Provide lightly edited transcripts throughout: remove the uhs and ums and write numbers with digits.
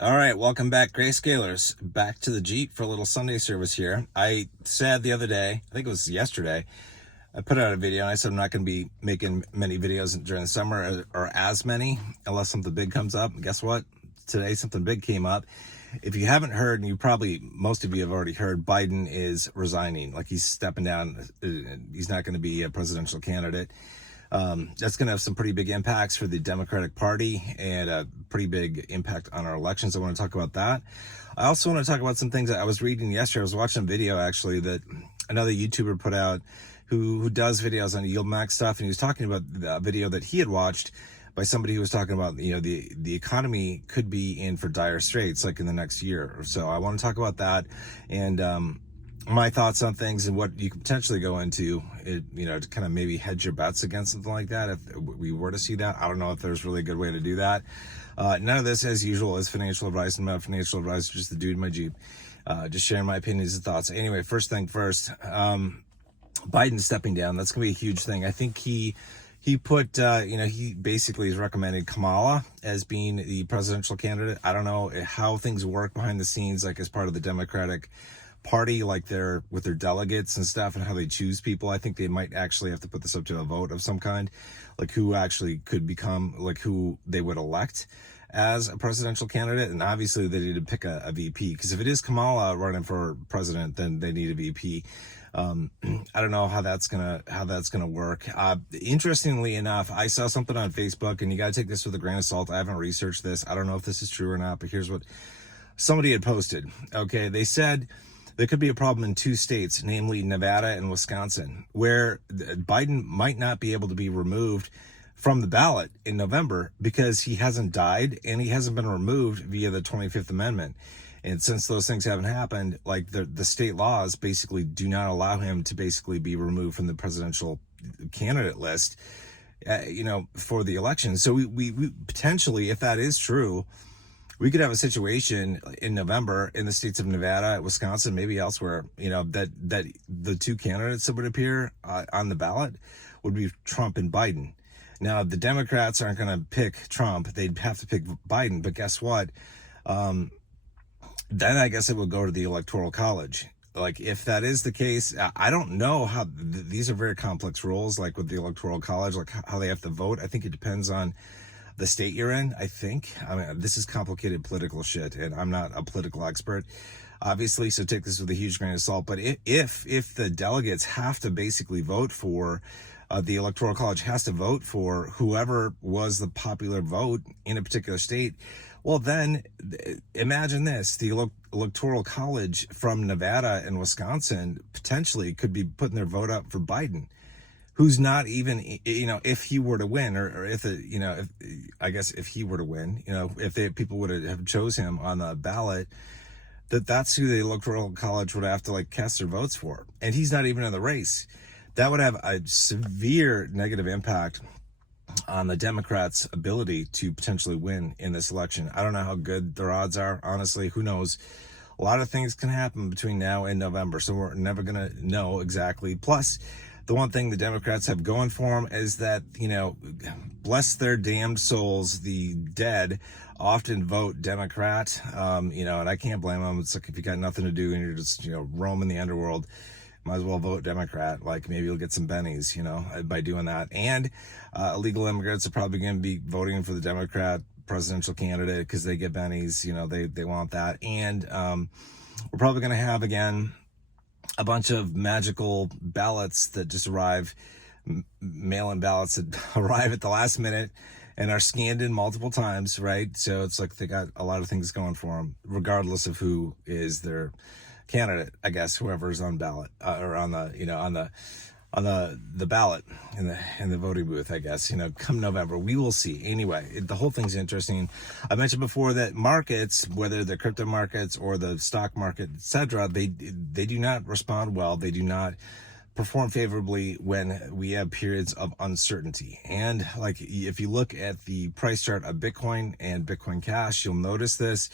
All right, welcome back, Grayscalers. Back to the Jeep for a little Sunday service here. I said the other day, I think it was yesterday, I put out a video and I said I'm not going to be making many videos during the summer or as many unless something big comes up. And guess what? Today something big came up. If you haven't heard, and most of you have already heard, Biden is resigning. Like he's stepping down. He's not going to be a presidential candidate. That's going to have some pretty big impacts for the Democratic Party and a pretty big impact on our elections. I want to talk about that. I also want to talk about some things that I was reading yesterday. I was watching a video actually that another YouTuber put out who does videos on yield max stuff, and he was talking about the video that he had watched by somebody who was talking about, the economy could be in for dire straits like in the next year or so. I want to talk about that and my thoughts on things and what you could potentially go into, to kind of maybe hedge your bets against something like that if we were to see that. I don't know if there's really a good way to do that. None of this, as usual, is financial advice. I'm not a financial advisor, just the dude in my Jeep, just sharing my opinions and thoughts. Anyway, first thing first, Biden stepping down, that's going to be a huge thing. I think he put, he basically has recommended Kamala as being the presidential candidate. I don't know how things work behind the scenes, like as part of the Democratic Party, like with their delegates and stuff, and how they choose people. I think they might actually have to put this up to a vote of some kind, like who actually could become, like who they would elect as a presidential candidate. And obviously they need to pick a VP, because if it is Kamala running for president, then they need a VP. I don't know how that's gonna work. Interestingly enough, I saw something on Facebook, and you got to take this with a grain of salt. I haven't researched this. I don't know if this is true or not, but here's what somebody had posted. Okay, they said there could be a problem in two states, namely Nevada and Wisconsin, where Biden might not be able to be removed from the ballot in November because he hasn't died and he hasn't been removed via the 25th Amendment. And since those things haven't happened, like the state laws basically do not allow him to basically be removed from the presidential candidate list, for the election. So we potentially, if that is true, we could have a situation in November in the states of Nevada, Wisconsin, maybe elsewhere, that the two candidates that would appear on the ballot would be Trump and Biden. Now, the Democrats aren't going to pick Trump. They'd have to pick Biden. But guess what? Then I guess it would go to the Electoral College. Like, if that is the case, I don't know how these are very complex rules, like with the Electoral College, like how they have to vote. I think it depends on the state you're in, I think. I mean, this is complicated political shit, and I'm not a political expert, obviously, so take this with a huge grain of salt. But if the delegates have to basically vote for, the Electoral College has to vote for whoever was the popular vote in a particular state, well, then imagine this. The Electoral College from Nevada and Wisconsin potentially could be putting their vote up for Biden, who's not even, if he were to win, or if he were to win, if people would have chose him on the ballot, that's who the Electoral College would have to cast their votes for. And he's not even in the race. That would have a severe negative impact on the Democrats' ability to potentially win in this election. I don't know how good their odds are. Honestly, who knows? A lot of things can happen between now and November, so we're never going to know exactly. Plus, the one thing the Democrats have going for them is that, bless their damned souls, the dead often vote Democrat, and I can't blame them. It's like if you got nothing to do and you're just, roaming the underworld, might as well vote Democrat. Like maybe you'll get some bennies, by doing that. And illegal immigrants are probably going to be voting for the Democrat presidential candidate because they get bennies, they want that. And we're probably going to have, again, a bunch of magical ballots that just arrive, mail-in ballots that arrive at the last minute and are scanned in multiple times, right? So it's like they got a lot of things going for them, regardless of who is their candidate, I guess, whoever's on ballot or on the ballot in the voting booth, I guess, come November, we will see. Anyway, the whole thing's interesting. I mentioned before that markets, whether the crypto markets or the stock market, etc., they do not respond well. They do not perform favorably when we have periods of uncertainty. And if you look at the price chart of Bitcoin and Bitcoin Cash, you'll notice this.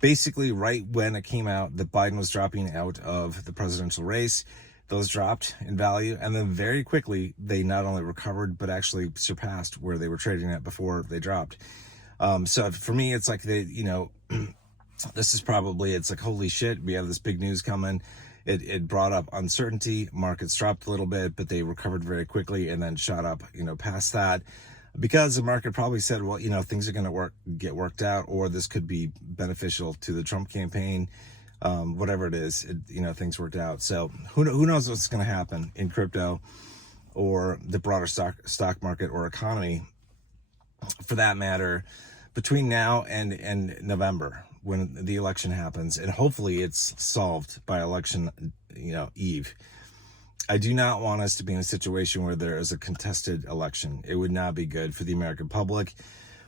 Basically, right when it came out that Biden was dropping out of the presidential race, those dropped in value, and then very quickly they not only recovered but actually surpassed where they were trading at before they dropped. So for me, it's like this is probably, it's like, holy shit, we have this big news coming. It brought up uncertainty. Markets dropped a little bit, but they recovered very quickly and then shot up, past that, because the market probably said, well, things are going to get worked out, or this could be beneficial to the Trump campaign. Whatever it is, things worked out. So who knows what's going to happen in crypto or the broader stock market or economy, for that matter, between now and November, when the election happens, and hopefully it's solved by election, eve. I do not want us to be in a situation where there is a contested election. It would not be good for the American public,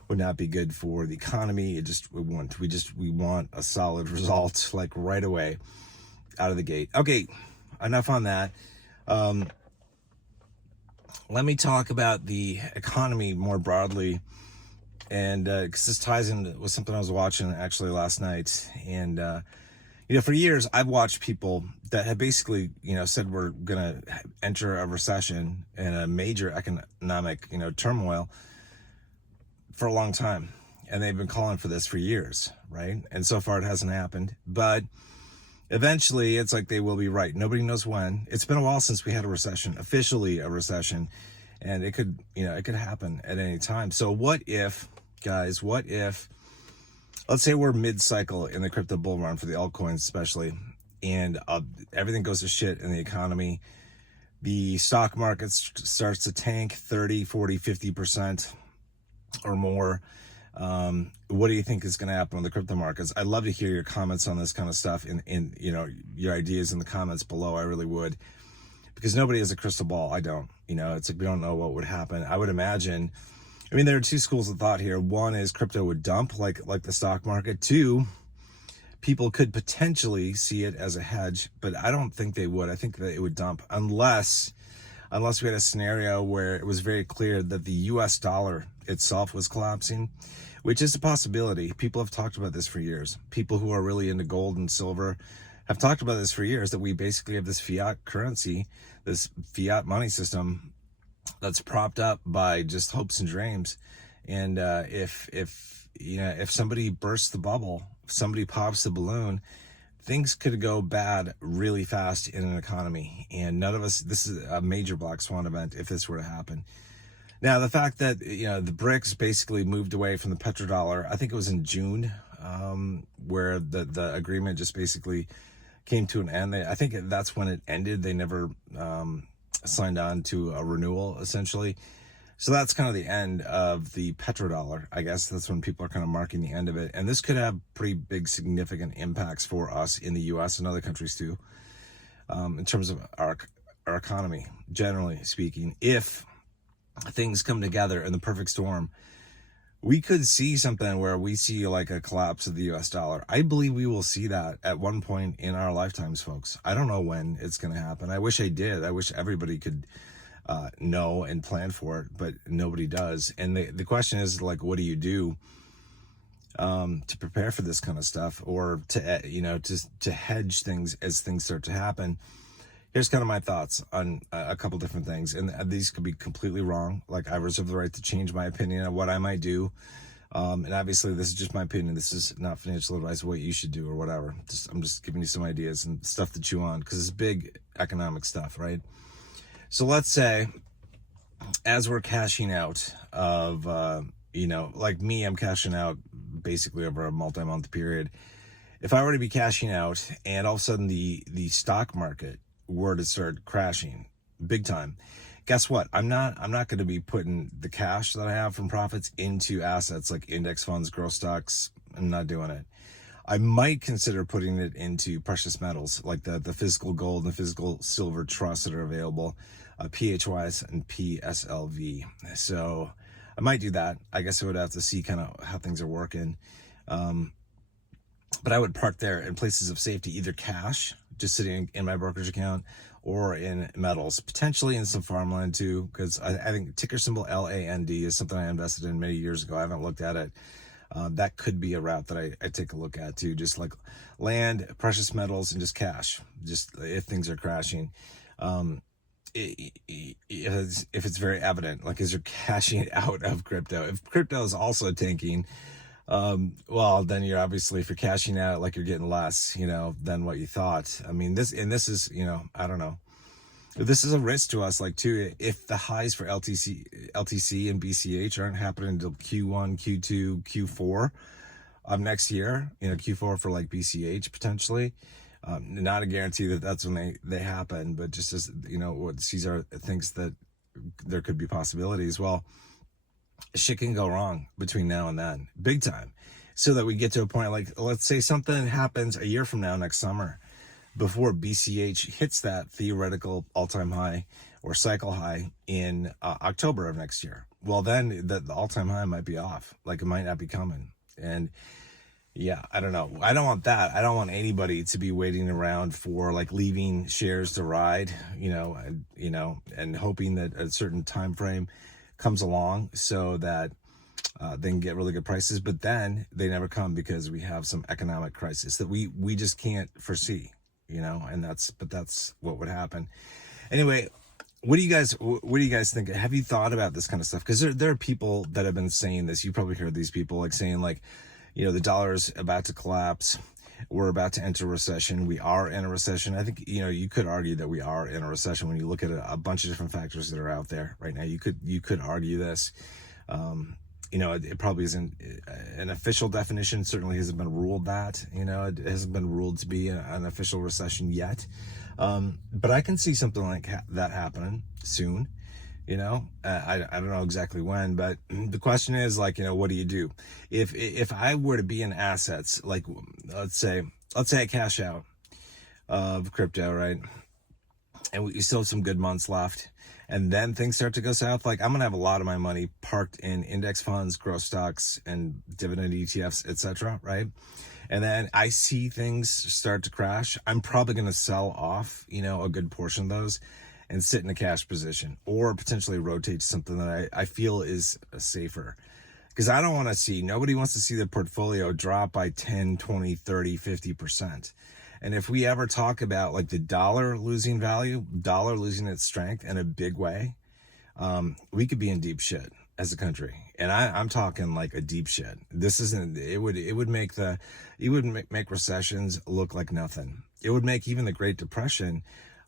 would not be good for the economy. We want a solid result, like right away out of the gate. Okay, enough on that. Let me talk about the economy more broadly, and because this ties in with something I was watching actually last night. And for years I've watched people that have basically said we're gonna enter a recession and a major economic turmoil for a long time, and they've been calling for this for years, right? And so far it hasn't happened, but eventually it's like they will be right. Nobody knows when. It's been a while since we had a recession, officially a recession, and it could happen at any time. So what if, guys, let's say we're mid-cycle in the crypto bull run for the altcoins especially, and everything goes to shit in the economy. The stock market starts to tank 30, 40, 50% or more. What do you think is going to happen with the crypto markets? I'd love to hear your comments on this kind of stuff in your ideas in the comments below. I really would, because nobody has a crystal ball. I don't. It's like we don't know what would happen. I would imagine, there are two schools of thought here. One is crypto would dump like the stock market. Two, people could potentially see it as a hedge, but I don't think they would. I think that it would dump unless we had a scenario where it was very clear that the US dollar itself was collapsing, which is a possibility. People have talked about this for years. People who are really into gold and silver have talked about this for years, that we basically have this fiat currency, this fiat money system that's propped up by just hopes and dreams. And if somebody bursts the bubble, if somebody pops the balloon, things could go bad really fast in an economy. And none of us, this is a major black swan event if this were to happen. Now, the fact that, the BRICS basically moved away from the petrodollar, I think it was in June, where the agreement just basically came to an end. I think that's when it ended. They never signed on to a renewal, essentially. So that's kind of the end of the petrodollar. I guess that's when people are kind of marking the end of it. And this could have pretty big, significant impacts for us in the U.S. and other countries too, in terms of our economy, generally speaking. If things come together in the perfect storm, we could see something where we see like a collapse of the US dollar. I believe we will see that at one point in our lifetimes, folks. I don't know when it's going to happen. I wish I did. I wish everybody could know and plan for it, but nobody does. And the question is, like, what do you do to prepare for this kind of stuff, or to hedge things as things start to happen? Here's kind of my thoughts on a couple different things, and these could be completely wrong. Like, I reserve the right to change my opinion on what I might do. And obviously this is just my opinion. This is not financial advice of what you should do or whatever. I'm just giving you some ideas and stuff to chew on, because it's big economic stuff, right? So let's say, as we're cashing out of, like me, I'm cashing out basically over a multi-month period. If I were to be cashing out and all of a sudden the stock market were to start crashing big time, guess what? I'm not going to be putting the cash that I have from profits into assets like index funds, growth stocks. I'm not doing it. I might consider putting it into precious metals, like the physical gold and the physical silver trusts that are available, PHYs and PSLV. So I might do that. I guess I would have to see kind of how things are working. But I would park there in places of safety, either cash, just sitting in my brokerage account, or in metals, potentially in some farmland too, because I think ticker symbol LAND is something I invested in many years ago. I haven't looked at it. That could be a route that I take a look at too, just like land, precious metals, and just cash, just if things are crashing. if it's very evident, like as you're cashing out of crypto, if crypto is also tanking, well, then you're obviously, if you're cashing out, like you're getting less, than what you thought. I mean, this is, I don't know. This is a risk to us, like too, if the highs for LTC and BCH aren't happening until Q1, Q2, Q4 of next year, Q4 for like BCH potentially. Not a guarantee that that's when they happen, but just as, what Caesar thinks that there could be possibilities. Well, shit can go wrong between now and then, big time. So that we get to a point, like, let's say something happens a year from now, next summer, before BCH hits that theoretical all-time high or cycle high in October of next year. Well, then the all-time high might be off. Like, it might not be coming. And yeah, I don't know. I don't want that. I don't want anybody to be waiting around for, like, leaving shares to ride, and hoping that a certain time frame comes along so that they can get really good prices, but then they never come because we have some economic crisis that we just can't foresee, and that's what would happen. Anyway, what do you guys think? Have you thought about this kind of stuff? Because there are people that have been saying this. You probably heard these people like saying, like, the dollar's about to collapse. We're about to enter a recession. We are in a recession. I think, you could argue that we are in a recession when you look at a bunch of different factors that are out there right now. You could argue this. It probably isn't an official definition. Certainly hasn't been ruled that, it hasn't been ruled to be an official recession yet. But I can see something like that happening soon. I don't know exactly when, but the question is, like, what do you do? If I were to be in assets, like, let's say I cash out of crypto, right? And we still have some good months left, and then things start to go south. Like, I'm going to have a lot of my money parked in index funds, growth stocks, and dividend ETFs, etc. Right? And then I see things start to crash. I'm probably going to sell off, a good portion of those and sit in a cash position, or potentially rotate to something that I feel is safer. Because I don't want to see, nobody wants to see the portfolio drop by 10, 20, 30, 50%. And if we ever talk about, like, the dollar losing value, dollar losing its strength in a big way, we could be in deep shit as a country. And I'm talking like a deep shit. This isn't, it would make recessions look like nothing. It would make even the Great Depression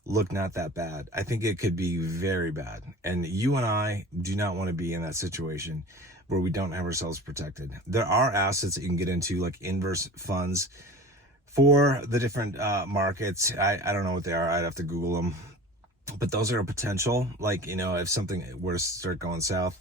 look not that bad. I think it could be very bad. And you and I do not want to be in that situation where we don't have ourselves protected. There are assets that you can get into, like inverse funds for the different markets. I don't know what they are. I'd have to Google them. But those are a potential. Like, if something were to start going south,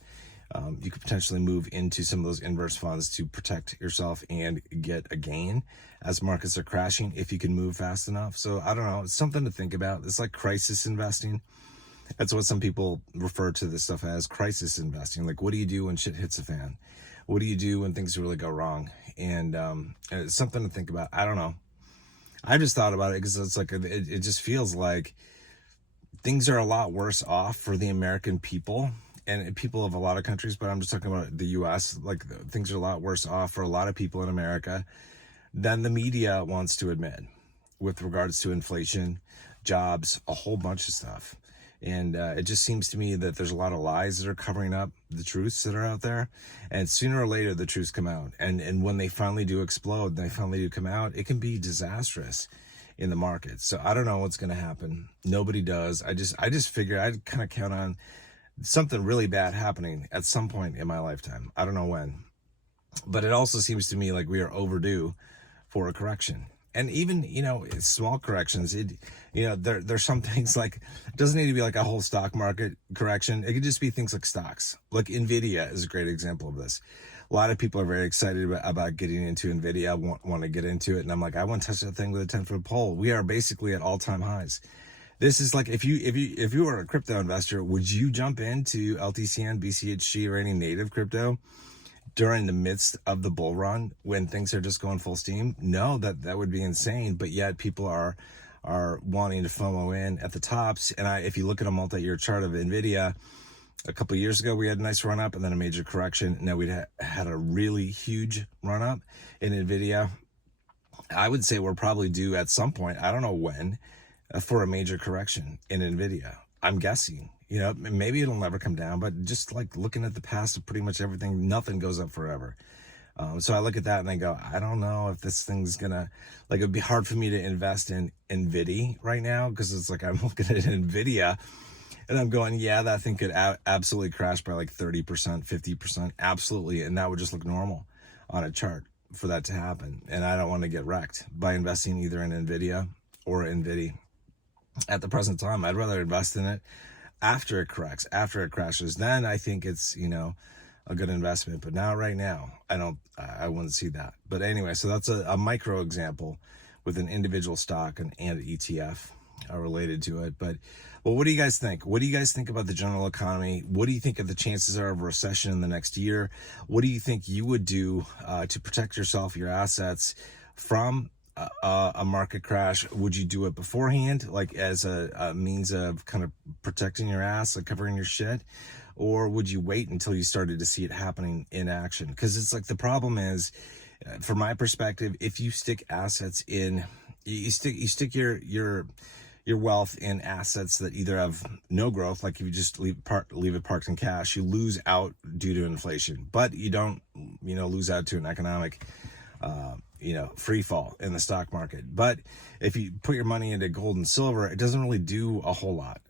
you could potentially move into some of those inverse funds to protect yourself and get a gain as markets are crashing, if you can move fast enough. So I don't know, it's something to think about. It's like crisis investing. That's what some people refer to this stuff as, crisis investing. Like, what do you do when shit hits a fan? What do you do when things really go wrong? And it's something to think about. I don't know. I just thought about it because it's like, it just feels like things are a lot worse off for the American people and people of a lot of countries, but I'm just talking about the US. Like, things are a lot worse off for a lot of people in America than the media wants to admit, with regards to inflation, jobs, a whole bunch of stuff. And it just seems to me that there's a lot of lies that are covering up the truths that are out there. And sooner or later, the truths come out. And when they finally do explode, they finally do come out, it can be disastrous in the market. So I don't know what's going to happen. Nobody does. I just figure I'd kind of count on something really bad happening at some point in my lifetime. I don't know when. But it also seems to me like we are overdue for a correction. And even, small corrections, there's some things, like, it doesn't need to be like a whole stock market correction. It could just be things like stocks. Like Nvidia is a great example of this. A lot of people are very excited about getting into Nvidia, want to get into it. And I'm like, I wouldn't touch that thing with a 10-foot pole. We are basically at all-time highs. This is like, if you were a crypto investor, would you jump into LTCN, BCHG, or any native crypto during the midst of the bull run when things are just going full steam? No, that would be insane. But yet people are wanting to FOMO in at the tops. And if you look at a multi-year chart of Nvidia, a couple of years ago we had a nice run up and then a major correction. Now we'd had a really huge run up in Nvidia. I would say we're probably due at some point, I don't know when, for a major correction in Nvidia. I'm guessing, maybe it'll never come down, but just like looking at the past of pretty much everything, nothing goes up forever. So I look at that and I go, I don't know if this thing's gonna, like, it'd be hard for me to invest in NVIDIA right now, because it's like I'm looking at NVIDIA and I'm going, yeah, that thing could absolutely crash by like 30%, 50%, absolutely, and that would just look normal on a chart for that to happen. And I don't want to get wrecked by investing either in NVIDIA or NVIDIA at the present time. I'd rather invest in it after it corrects, after it crashes. Then I think it's, a good investment. But now, right now, I wouldn't see that. But anyway, so that's a micro example with an individual stock and an ETF related to it. But well, what do you guys think? What do you guys think about the general economy? What do you think of the chances are of a recession in the next year? What do you think you would do to protect yourself, your assets from a market crash? Would you do it beforehand, like as a means of kind of protecting your ass, like covering your shit? Or would you wait until you started to see it happening in action? Because it's like, the problem is, from my perspective, if you stick assets in, you stick your wealth in assets that either have no growth, like if you just leave it parked in cash, you lose out due to inflation, but you don't, lose out to an economic, free fall in the stock market. But if you put your money into gold and silver, it doesn't really do a whole lot.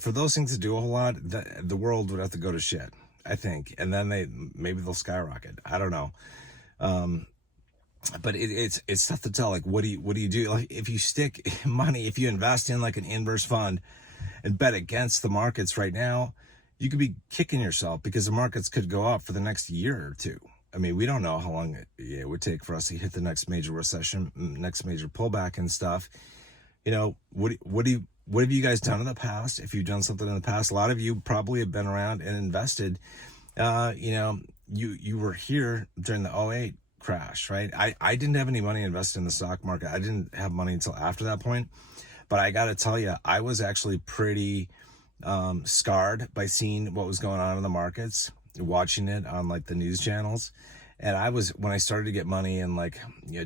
For those things to do a whole lot, the world would have to go to shit, I think, and then maybe they'll skyrocket. I don't know. But it's tough to tell. Like, what do you do? Like, if you stick money, if you invest in like an inverse fund and bet against the markets right now, you could be kicking yourself, because the markets could go up for the next year or two. I mean, we don't know how long it would take for us to hit the next major recession, next major pullback and stuff. What have you guys done in the past? If you've done something in the past, a lot of you probably have been around and invested. You were here during the '08 crash, right? I didn't have any money invested in the stock market. I didn't have money until after that point. But I got to tell you, I was actually pretty scarred by seeing what was going on in the markets, watching it on like the news channels. And when I started to get money in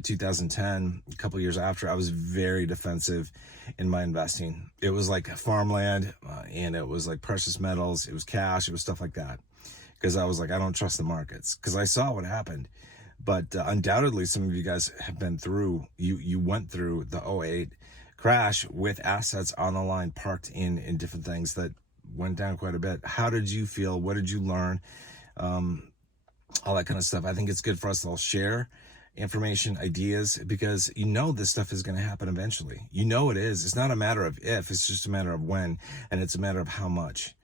2010, a couple of years after, I was very defensive in my investing. It was like farmland, and it was like precious metals, it was cash, it was stuff like that. Because I was like, I don't trust the markets, because I saw what happened. But undoubtedly, some of you guys have been through, you went through the '08 crash with assets on the line, parked in different things that went down quite a bit. How did you feel? What did you learn? All that kind of stuff. I think it's good for us to all share information, ideas, because this stuff is going to happen eventually. It is. It's not a matter of if, it's just a matter of when, and it's a matter of how much.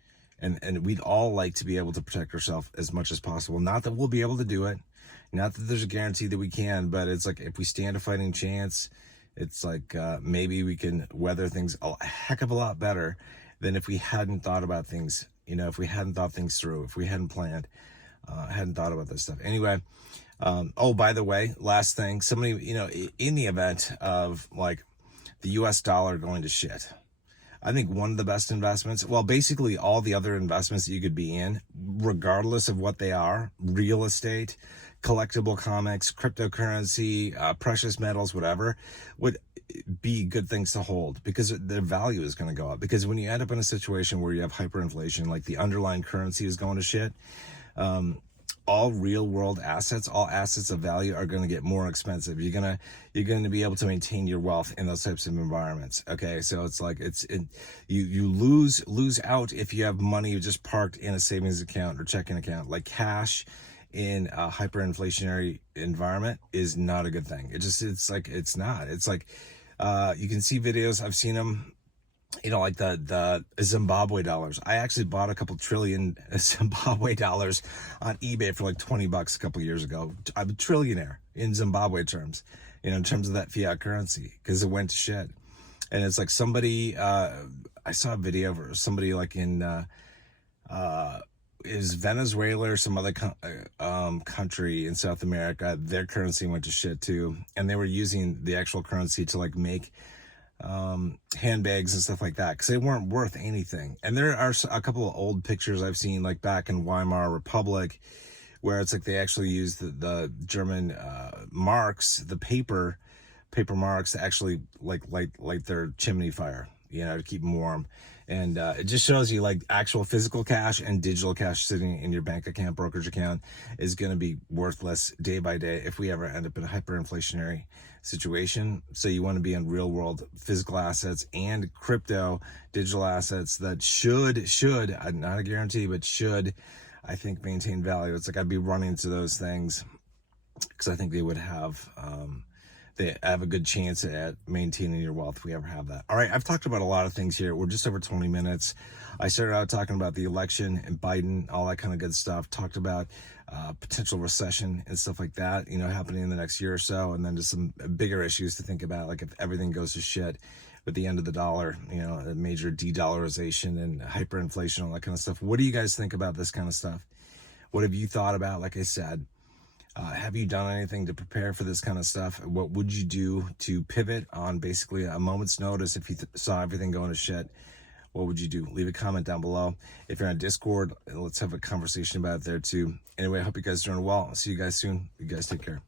And we'd all like to be able to protect ourselves as much as possible. Not that we'll be able to do it, not that there's a guarantee that we can, but it's like, if we stand a fighting chance, it's like maybe we can weather things a heck of a lot better than if we hadn't thought about things, if we hadn't thought things through, if we hadn't planned, hadn't thought about this stuff. Anyway, by the way, last thing, somebody, in the event of like the US dollar going to shit, I think one of the best investments, well, basically all the other investments that you could be in, regardless of what they are, real estate, collectible comics, cryptocurrency, precious metals, whatever, would be good things to hold, because their value is going to go up. Because when you end up in a situation where you have hyperinflation, like the underlying currency is going to shit, all real world assets, all assets of value are going to get more expensive. You're going to be able to maintain your wealth in those types of environments. Okay. So it's like, you lose out if you have money just parked in a savings account or checking account. Like, cash in a hyperinflationary environment is not a good thing. It's like, you can see videos. I've seen them, like the Zimbabwe dollars. I actually bought a couple trillion Zimbabwe dollars on eBay for like $20 a couple years ago. I'm a trillionaire in Zimbabwe terms, in terms of that fiat currency, because it went to shit. And it's like somebody, I saw a video of somebody like in, is Venezuela or some other country in South America, their currency went to shit too. And they were using the actual currency to like make handbags and stuff like that, because they weren't worth anything. And there are a couple of old pictures I've seen, like back in Weimar Republic, where it's like they actually used the German marks, the paper marks, to actually like light their chimney fire. you know, to keep them warm. And it just shows you like actual physical cash and digital cash sitting in your bank account, brokerage account, is going to be worthless day by day if we ever end up in a hyperinflationary situation. So you want to be in real world physical assets and crypto digital assets that should, not a guarantee, but should, I think, maintain value. It's like I'd be running to those things because I think they would have they have a good chance at maintaining your wealth if we ever have that. All right, I've talked about a lot of things here. We're just over 20 minutes. I started out talking about the election and Biden, all that kind of good stuff. Talked about potential recession and stuff like that, you know, happening in the next year or so. And then just some bigger issues to think about, like if everything goes to shit with the end of the dollar, you know, a major de-dollarization and hyperinflation, all that kind of stuff. What do you guys think about this kind of stuff? What have you thought about? Like I said, have you done anything to prepare for this kind of stuff? What would you do to pivot on basically a moment's notice if you saw everything going to shit? What would you do? Leave a comment down below. If you're on Discord, let's have a conversation about it there too. Anyway, I hope you guys are doing well. I'll see you guys soon. You guys take care.